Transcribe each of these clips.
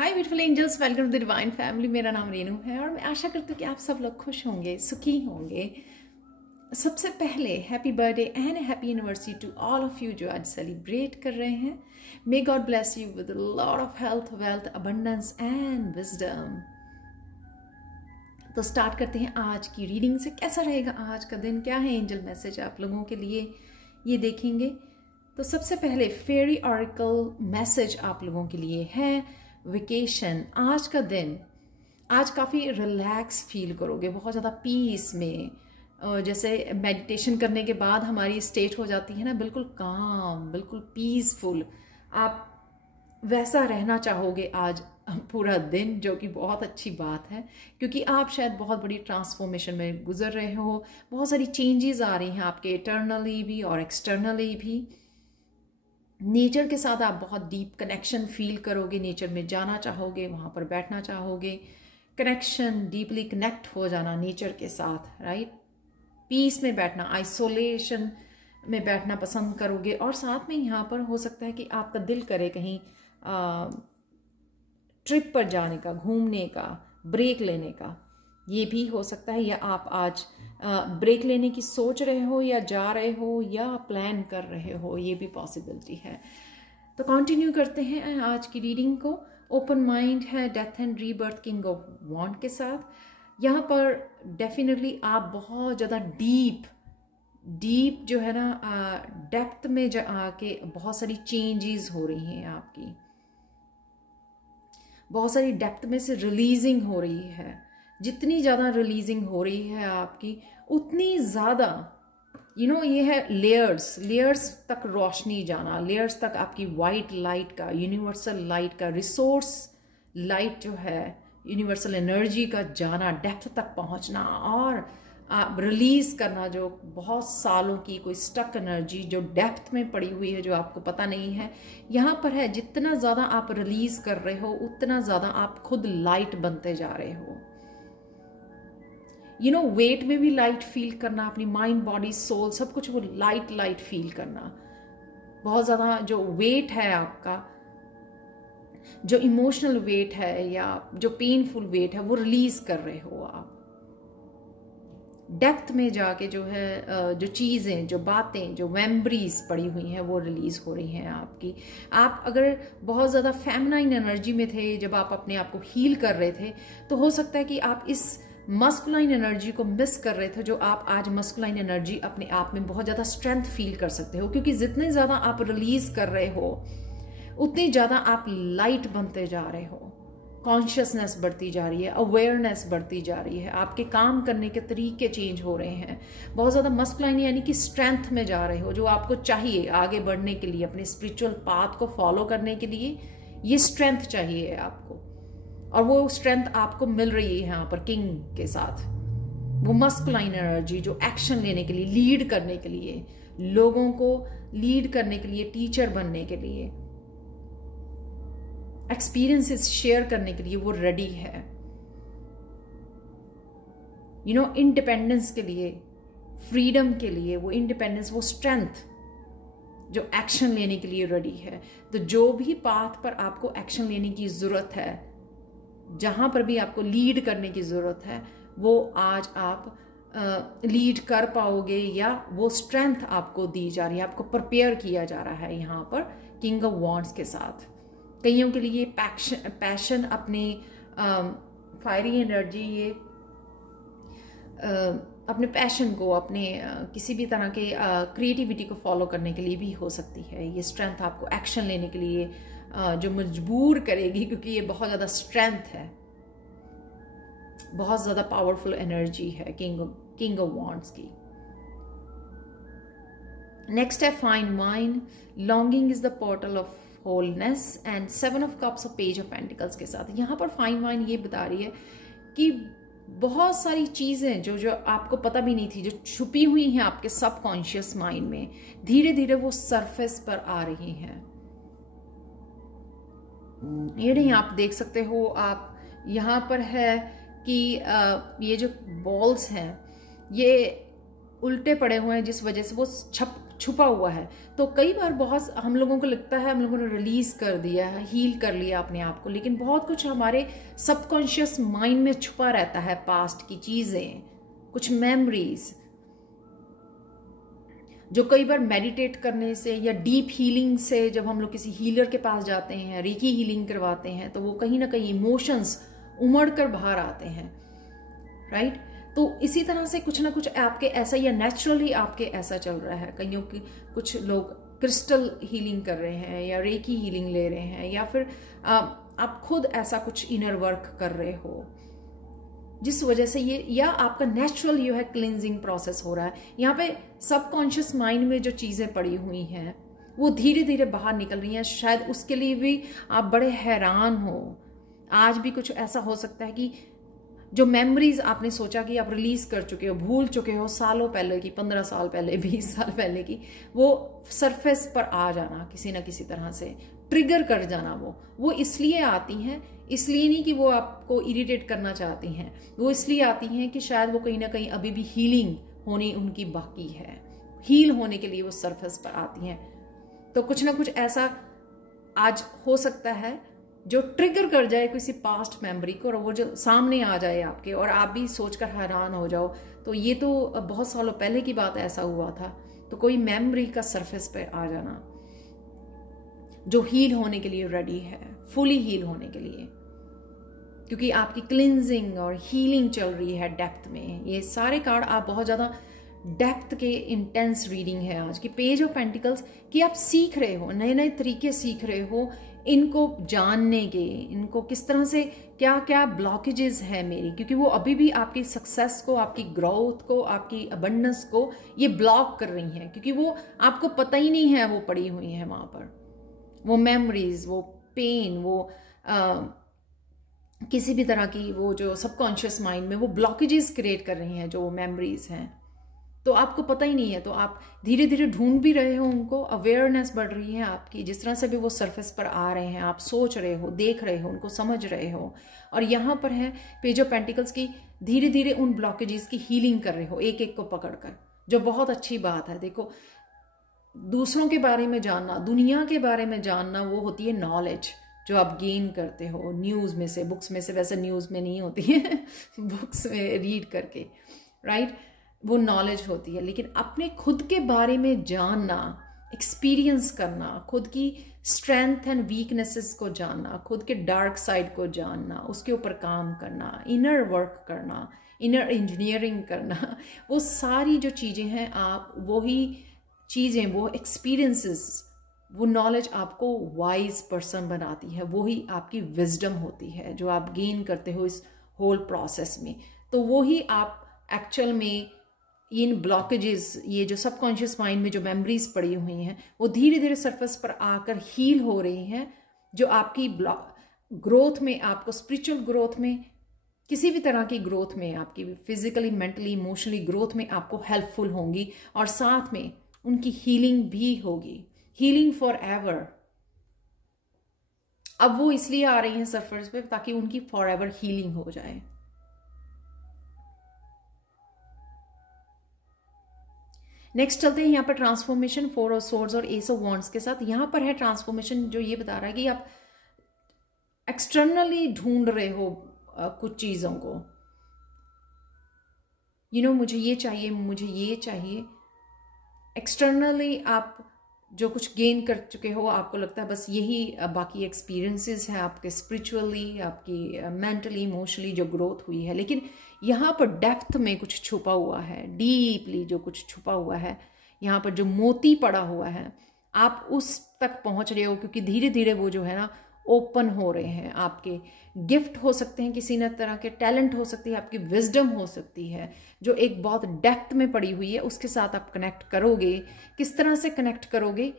Hi beautiful angels, welcome to the divine family. मेरा नाम रेनू है और मैं आशा करती हूँ कि आप सब लोग खुश होंगे, सुखी होंगे। सबसे पहले happy birthday and happy anniversary to all of you जो आज सेलिब्रेट कर रहे हैं। May God bless you with lot of health, wealth, abundance and wisdom. तो स्टार्ट करते हैं आज की रीडिंग से। कैसा रहेगा आज का दिन, क्या है एंजल मैसेज आप लोगों के लिए, ये देखेंगे। तो सबसे पहले फेरी ऑरेकल मैसेज आप लोगों के लिए है वेकेशन। आज का दिन, आज काफ़ी रिलैक्स फील करोगे, बहुत ज़्यादा पीस में। जैसे मेडिटेशन करने के बाद हमारी स्टेट हो जाती है ना, बिल्कुल काम, बिल्कुल पीसफुल। आप वैसा रहना चाहोगे आज पूरा दिन, जो कि बहुत अच्छी बात है क्योंकि आप शायद बहुत बड़ी ट्रांसफॉर्मेशन में गुजर रहे हो। बहुत सारी चेंजेस आ रही हैं आपके इंटरनली भी और एक्सटर्नली भी। नेचर के साथ आप बहुत डीप कनेक्शन फील करोगे, नेचर में जाना चाहोगे, वहाँ पर बैठना चाहोगे। कनेक्शन, डीपली कनेक्ट हो जाना नेचर के साथ, राइट। पीस में बैठना, आइसोलेशन में बैठना पसंद करोगे। और साथ में यहाँ पर हो सकता है कि आपका दिल करे कहीं ट्रिप पर जाने का, घूमने का, ब्रेक लेने का, ये भी हो सकता है। या आप आज ब्रेक लेने की सोच रहे हो, या जा रहे हो, या प्लान कर रहे हो, ये भी पॉसिबिलिटी है। तो कंटिन्यू करते हैं आज की रीडिंग को। ओपन माइंड है, death and rebirth, king of wand के साथ। यहाँ पर डेफिनेटली आप बहुत ज़्यादा डीप जो है ना, डेप्थ में आके बहुत सारी चेंजेस हो रही हैं आपकी। बहुत सारी डेप्थ में से रिलीजिंग हो रही है। जितनी ज़्यादा रिलीजिंग हो रही है आपकी, उतनी ज़्यादा ये है लेयर्स तक रोशनी जाना, लेयर्स तक आपकी वाइट लाइट का, यूनिवर्सल लाइट का, रिसोर्स लाइट जो है, यूनिवर्सल एनर्जी का जाना, डेप्थ तक पहुंचना और आप रिलीज करना जो बहुत सालों की कोई स्टक एनर्जी जो डेप्थ में पड़ी हुई है, जो आपको पता नहीं है, यहाँ पर है। जितना ज़्यादा आप रिलीज कर रहे हो, उतना ज़्यादा आप खुद लाइट बनते जा रहे हो। वेट में भी लाइट फील करना, अपनी माइंड, बॉडी, सोल, सब कुछ वो लाइट फील करना। बहुत ज़्यादा जो वेट है आपका, जो इमोशनल वेट है या जो पेनफुल वेट है, वो रिलीज कर रहे हो आप। डेप्थ में जाके जो है, जो चीज़ें, जो बातें, जो मेमोरीज पड़ी हुई हैं, वो रिलीज हो रही हैं आपकी। आप अगर बहुत ज़्यादा फेमिनाइन एनर्जी में थे जब आप अपने आप को हील कर रहे थे, तो हो सकता है कि आप इस मस्कुलाइन एनर्जी को मिस कर रहे थे, जो आप आज मस्कुलाइन एनर्जी अपने आप में बहुत ज़्यादा स्ट्रेंथ फील कर सकते हो। क्योंकि जितने ज़्यादा आप रिलीज कर रहे हो, उतनी ज़्यादा आप लाइट बनते जा रहे हो। कॉन्शियसनेस बढ़ती जा रही है, अवेयरनेस बढ़ती जा रही है, आपके काम करने के तरीके चेंज हो रहे हैं। बहुत ज़्यादा मस्कुलाइन यानी कि स्ट्रेंथ में जा रहे हो, जो आपको चाहिए आगे बढ़ने के लिए, अपने स्पिरिचुअल पाथ को फॉलो करने के लिए। ये स्ट्रेंथ चाहिए आपको, और वो स्ट्रेंथ आपको मिल रही है यहाँ पर किंग के साथ। वो मस्कुलाइन एनर्जी जो एक्शन लेने के लिए, लीड करने के लिए, लोगों को लीड करने के लिए, टीचर बनने के लिए, एक्सपीरियंसेस शेयर करने के लिए वो रेडी है। इंडिपेंडेंस के लिए, फ्रीडम के लिए, वो इंडिपेंडेंस, वो स्ट्रेंथ जो एक्शन लेने के लिए रेडी है। तो जो भी पाथ पर आपको एक्शन लेने की जरूरत है, जहां पर भी आपको लीड करने की जरूरत है, वो आज आप लीड कर पाओगे, या वो स्ट्रेंथ आपको दी जा रही है, आपको प्रिपेयर किया जा रहा है यहाँ पर किंग ऑफ वॉन्ड्स के साथ। कईयों के लिए पैशन, अपने फायरी एनर्जी, ये अपने पैशन को, अपने किसी भी तरह के क्रिएटिविटी को फॉलो करने के लिए भी हो सकती है। ये स्ट्रेंथ आपको एक्शन लेने के लिए जो मजबूर करेगी, क्योंकि ये बहुत ज़्यादा स्ट्रेंथ है, बहुत ज़्यादा पावरफुल एनर्जी है किंग ऑफ वॉन्ड्स की। नेक्स्ट है fine wine, longing is the portal of wholeness, and 7 of cups और पेज ऑफ पेंटिकल्स के साथ। यहाँ पर फाइन वाइन ये बता रही है कि बहुत सारी चीज़ें जो आपको पता भी नहीं थी, जो छुपी हुई हैं आपके सबकॉन्शियस माइंड में, धीरे धीरे वो सरफेस पर आ रही हैं। ये नहीं, आप देख सकते हो, आप यहाँ पर है कि ये जो बॉल्स हैं ये उल्टे पड़े हुए हैं, जिस वजह से वो छुपा हुआ है। तो कई बार बहुत हम लोगों को लगता है हम लोगों ने रिलीज कर दिया है, हील कर लिया अपने आप को, लेकिन बहुत कुछ हमारे सबकॉन्शियस माइंड में छुपा रहता है, पास्ट की चीजें, कुछ मेमोरीज, जो कई बार मेडिटेट करने से या डीप हीलिंग से, जब हम लोग किसी हीलर के पास जाते हैं, रेकी हीलिंग करवाते हैं, तो वो कहीं ना कहीं इमोशंस उमड़ कर बाहर आते हैं, राइट। तो इसी तरह से कुछ ना कुछ आपके ऐसा या नेचुरली आपके ऐसा चल रहा है। कईयों की, कुछ लोग क्रिस्टल हीलिंग कर रहे हैं या रेकी हीलिंग ले रहे हैं, या फिर आप खुद ऐसा कुछ इनर वर्क कर रहे हो, जिस वजह से ये, या आपका नेचुरल जो है क्लिनजिंग प्रोसेस हो रहा है। यहाँ पे सबकॉन्शियस माइंड में जो चीज़ें पड़ी हुई हैं वो धीरे धीरे बाहर निकल रही हैं। शायद उसके लिए भी आप बड़े हैरान हो। आज भी कुछ ऐसा हो सकता है कि जो मेमोरीज आपने सोचा कि आप रिलीज कर चुके हो, भूल चुके हो सालों पहले की, 15 साल पहले, 20 साल पहले की, वो सरफेस पर आ जाना किसी ना किसी तरह से, ट्रिगर कर जाना। वो इसलिए आती हैं, इसलिए नहीं कि वो आपको इरिटेट करना चाहती हैं, वो इसलिए आती हैं कि शायद वो कहीं ना कहीं अभी भी हीलिंग होनी उनकी बाकी है, हील होने के लिए वो सरफेस पर आती हैं। तो कुछ ना कुछ ऐसा आज हो सकता है जो ट्रिगर कर जाए किसी पास्ट मेमोरी को, और वो जो सामने आ जाए आपके, और आप भी सोचकर हैरान हो जाओ। तो ये तो बहुत सालों पहले की बात ऐसा हुआ था। तो कोई मेमोरी का सरफेस पे आ जाना जो हील होने के लिए रेडी है, फुली हील होने के लिए, क्योंकि आपकी क्लिनजिंग और हीलिंग चल रही है डेप्थ में। ये सारे कार्ड आप बहुत ज़्यादा डेप्थ के इंटेंस रीडिंग है आज की। पेज ऑफ पेंटिकल्स कि आप सीख रहे हो, नए नए तरीके सीख रहे हो इनको जानने के, इनको किस तरह से, क्या क्या ब्लॉकेजेस है मेरी, क्योंकि वो अभी भी आपकी सक्सेस को, आपकी ग्रोथ को, आपकी अबंडेंस को ये ब्लॉक कर रही हैं, क्योंकि वो आपको पता ही नहीं है वो पड़ी हुई है वहां पर। वो मेमोरीज, वो पेन, वो किसी भी तरह की वो जो सबकॉन्शियस माइंड में वो ब्लॉकेजेस क्रिएट कर रही हैं, जो मेमोरीज हैं, तो आपको पता ही नहीं है। तो आप धीरे धीरे ढूंढ भी रहे हो उनको, अवेयरनेस बढ़ रही है आपकी, जिस तरह से भी वो सरफेस पर आ रहे हैं, आप सोच रहे हो, देख रहे हो, उनको समझ रहे हो। और यहाँ पर है पेज ऑफ पेंटिकल्स की, धीरे धीरे उन ब्लॉकेजेस की हीलिंग कर रहे हो एक एक को पकड़कर, जो बहुत अच्छी बात है। देखो, दूसरों के बारे में जानना, दुनिया के बारे में जानना, वो होती है नॉलेज जो आप गेन करते हो न्यूज़ में से, बुक्स में से। वैसे न्यूज़ में नहीं होती है बुक्स में रीड करके, राइट, वो नॉलेज होती है। लेकिन अपने खुद के बारे में जानना, एक्सपीरियंस करना, खुद की स्ट्रेंथ एंड वीकनेसेस को जानना, खुद के डार्क साइड को जानना, उसके ऊपर काम करना, इनर वर्क करना, इनर इंजीनियरिंग करना, वो सारी जो चीज़ें हैं, आप वही चीज़ें, वो एक्सपीरियंसेस, वो नॉलेज आपको वाइज पर्सन बनाती है। वही आपकी विजडम होती है जो आप गेन करते हो इस होल प्रोसेस में। तो वही आप एक्चुअल में इन ब्लॉकेजेस, ये जो सबकॉन्शियस माइंड में जो मेमोरीज पड़ी हुई हैं, वो धीरे धीरे सरफेस पर आकर हील हो रही हैं, जो आपकी ग्रोथ में, आपको स्पिरिचुअल ग्रोथ में, किसी भी तरह की ग्रोथ में, आपकी फिजिकली, मेंटली, इमोशनली ग्रोथ में आपको हेल्पफुल होंगी। और साथ में उनकी हीलिंग भी होगी, हीलिंग फॉर एवर। अब वो इसलिए आ रही हैं सरफेस पे ताकि उनकी फॉर एवर हीलिंग हो जाए। नेक्स्ट चलते हैं यहाँ पर ट्रांसफॉर्मेशन, 4 ऑफ सोर्ड्स और एस ऑफ वॉन्ड्स के साथ। यहाँ पर है ट्रांसफॉर्मेशन जो ये बता रहा है कि आप एक्सटर्नली ढूंढ रहे हो कुछ चीज़ों को, मुझे ये चाहिए, मुझे ये चाहिए। एक्सटर्नली आप जो कुछ गेन कर चुके हो, आपको लगता है बस यही बाकी एक्सपीरियंसेस हैं आपके, स्पिरिचुअली, आपकी मेंटली, इमोशनली जो ग्रोथ हुई है। लेकिन यहाँ पर डेप्थ में कुछ छुपा हुआ है, डीपली जो कुछ छुपा हुआ है, यहाँ पर जो मोती पड़ा हुआ है, आप उस तक पहुँच रहे हो, क्योंकि धीरे धीरे वो जो है ना ओपन हो रहे हैं। आपके गिफ्ट हो सकते हैं, किसी न तरह के टैलेंट हो सकती है, आपकी विजडम हो सकती है, जो एक बहुत डेप्थ में पड़ी हुई है, उसके साथ आप कनेक्ट करोगे। किस तरह से कनेक्ट करोगे,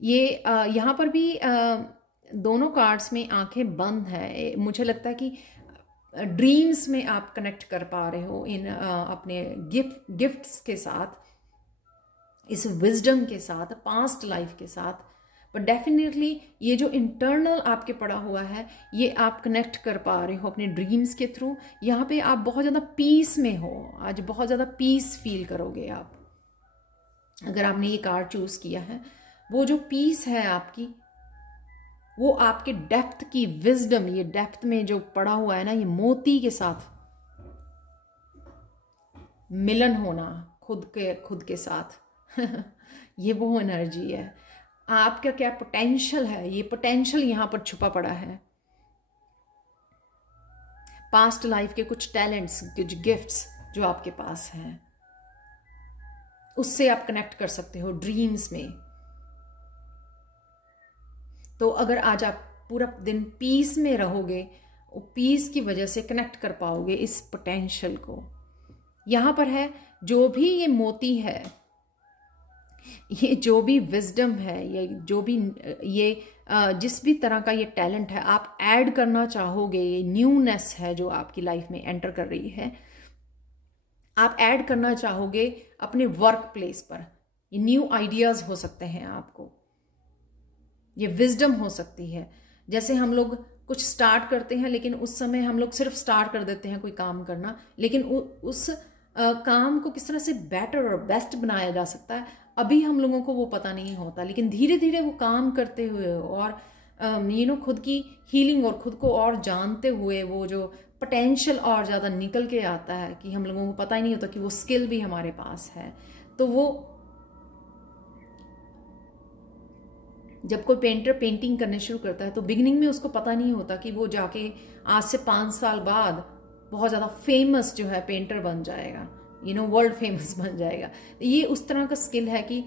ये यहाँ पर भी दोनों कार्ड्स में आंखें बंद है। मुझे लगता है कि ड्रीम्स में आप कनेक्ट कर पा रहे हो इन अपने गिफ्ट्स के साथ, इस विजडम के साथ, पास्ट लाइफ के साथ। बट डेफिनेटली ये जो इंटरनल आपके पड़ा हुआ है, ये आप कनेक्ट कर पा रहे हो अपने ड्रीम्स के थ्रू। यहाँ पे आप बहुत ज़्यादा पीस में हो, आज बहुत ज़्यादा पीस फील करोगे आप। अगर आपने ये कार्ड चूज किया है, वो जो पीस है आपकी, वो आपके डेप्थ की विजडम, ये डेप्थ में जो पड़ा हुआ है ना, ये मोती के साथ मिलन होना खुद के साथ ये वो एनर्जी है। आपका क्या पोटेंशियल है, ये पोटेंशियल यहां पर छुपा पड़ा है। पास्ट लाइफ के कुछ टैलेंट्स, कुछ गिफ्ट्स जो आपके पास हैं, उससे आप कनेक्ट कर सकते हो ड्रीम्स में। तो अगर आज आप पूरा दिन पीस में रहोगे, पीस की वजह से कनेक्ट कर पाओगे इस पोटेंशियल को। यहां पर है जो भी ये मोती है, ये जो भी विजडम है, ये जो भी ये जिस भी तरह का ये टैलेंट है आप ऐड करना चाहोगे, ये न्यूनेस है जो आपकी लाइफ में एंटर कर रही है, आप ऐड करना चाहोगे अपने वर्क प्लेस पर। ये न्यू आइडियाज हो सकते हैं आपको, ये विजडम हो सकती है। जैसे हम लोग कुछ स्टार्ट करते हैं, लेकिन उस समय हम लोग सिर्फ स्टार्ट कर देते हैं कोई काम करना, लेकिन उस काम को किस तरह से बेटर और बेस्ट बनाया जा सकता है अभी हम लोगों को वो पता नहीं होता। लेकिन धीरे धीरे वो काम करते हुए और खुद की हीलिंग और खुद को और जानते हुए वो जो पोटेंशियल और ज़्यादा निकल के आता है कि हम लोगों को पता ही नहीं होता कि वो स्किल भी हमारे पास है। तो वो जब कोई पेंटर पेंटिंग करने शुरू करता है तो बिगिनिंग में उसको पता नहीं होता कि वो जाके आज से 5 साल बाद बहुत ज़्यादा फेमस जो है पेंटर बन जाएगा, वर्ल्ड फेमस बन जाएगा। ये उस तरह का स्किल है कि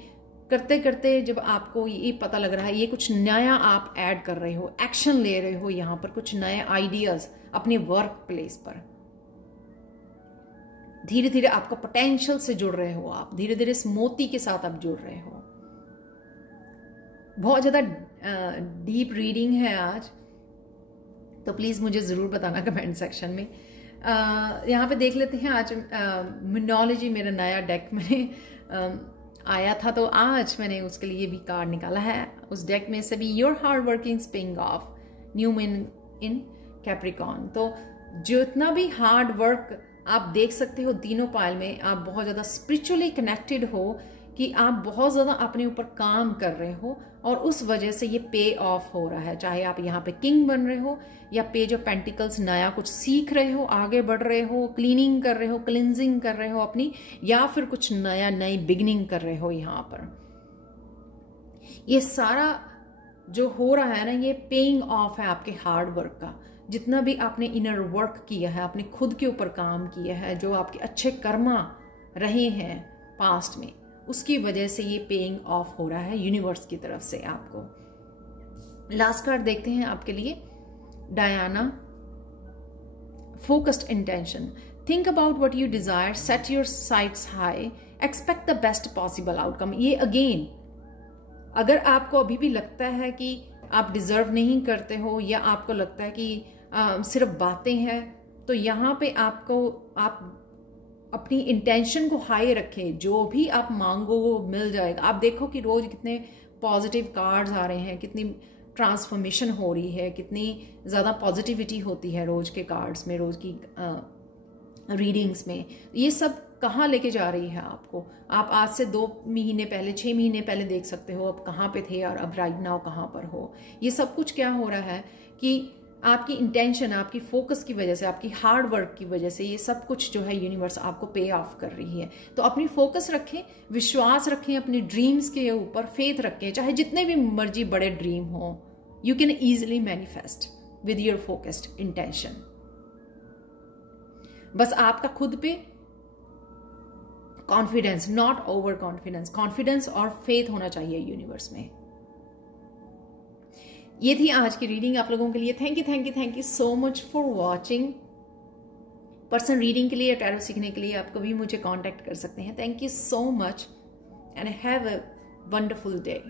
करते करते जब आपको ये पता लग रहा है, ये कुछ नया आप ऐड कर रहे हो, एक्शन ले रहे हो, यहाँ पर कुछ नए आइडियाज अपने वर्क प्लेस पर, धीरे धीरे आपका पोटेंशियल से जुड़ रहे हो, आप धीरे धीरे इस मोती के साथ आप जुड़ रहे हो। बहुत ज़्यादा डीप रीडिंग है आज, तो प्लीज़ मुझे ज़रूर बताना कमेंट सेक्शन में। यहाँ पे देख लेते हैं आज मिनोलॉजी, मेरा नया डेक में आया था, तो आज मैंने उसके लिए भी कार्ड निकाला है। उस डेक में से भी your hard working paying off, new moon in Capricorn. तो जितना भी हार्ड वर्क आप देख सकते हो तीनों पायल में, आप बहुत ज़्यादा स्पिरिचुअली कनेक्टेड हो कि आप बहुत ज़्यादा अपने ऊपर काम कर रहे हो और उस वजह से ये पे ऑफ हो रहा है। चाहे आप यहाँ पे किंग बन रहे हो या पेज ऑफ पेंटिकल्स नया कुछ सीख रहे हो, आगे बढ़ रहे हो, क्लीनिंग कर रहे हो, क्लिनजिंग कर रहे हो अपनी, या फिर कुछ नई बिगनिंग कर रहे हो। यहाँ पर ये सारा जो हो रहा है ना, ये पेइंग ऑफ है आपके हार्ड वर्क का। जितना भी आपने इनर वर्क किया है, आपने खुद के ऊपर काम किया है, जो आपके अच्छे कर्मा रहे हैं पास्ट में, उसकी वजह से ये पेइंग ऑफ हो रहा है यूनिवर्स की तरफ से आपको। लास्ट कार्ड देखते हैं आपके लिए, Diana, focused intention. Think about what you desire, set your sites high, expect the best possible outcome. ये अगेन, अगर आपको अभी भी लगता है कि आप डिजर्व नहीं करते हो, या आपको लगता है कि सिर्फ बातें हैं, तो यहाँ पे आप अपनी इंटेंशन को हाई रखें। जो भी आप मांगो वो मिल जाएगा। आप देखो कि रोज कितने पॉजिटिव कार्ड्स आ रहे हैं, कितनी ट्रांसफॉर्मेशन हो रही है, कितनी ज़्यादा पॉजिटिविटी होती है रोज के कार्ड्स में, रोज की रीडिंग्स में। ये सब कहाँ लेके जा रही है आपको? आप आज से 2 महीने पहले, 6 महीने पहले देख सकते हो अब कहाँ पे थे और अब राइट नाउ कहाँ पर हो। ये सब कुछ क्या हो रहा है कि आपकी इंटेंशन, आपकी फोकस की वजह से, आपकी हार्ड वर्क की वजह से ये सब कुछ जो है यूनिवर्स आपको पे ऑफ कर रही है। तो अपनी फोकस रखें, विश्वास रखें अपने ड्रीम्स के ऊपर, फेथ रखें। चाहे जितने भी मर्जी बड़े ड्रीम हो, you can easily manifest with your focused intention. बस आपका खुद पे confidence, not over confidence, confidence और फेथ होना चाहिए यूनिवर्स में। ये थी आज की रीडिंग आप लोगों के लिए। Thank you so much for watching. Personal reading के लिए, टैरो सीखने के लिए आप कभी मुझे कांटेक्ट कर सकते हैं। Thank you so much and have a wonderful day.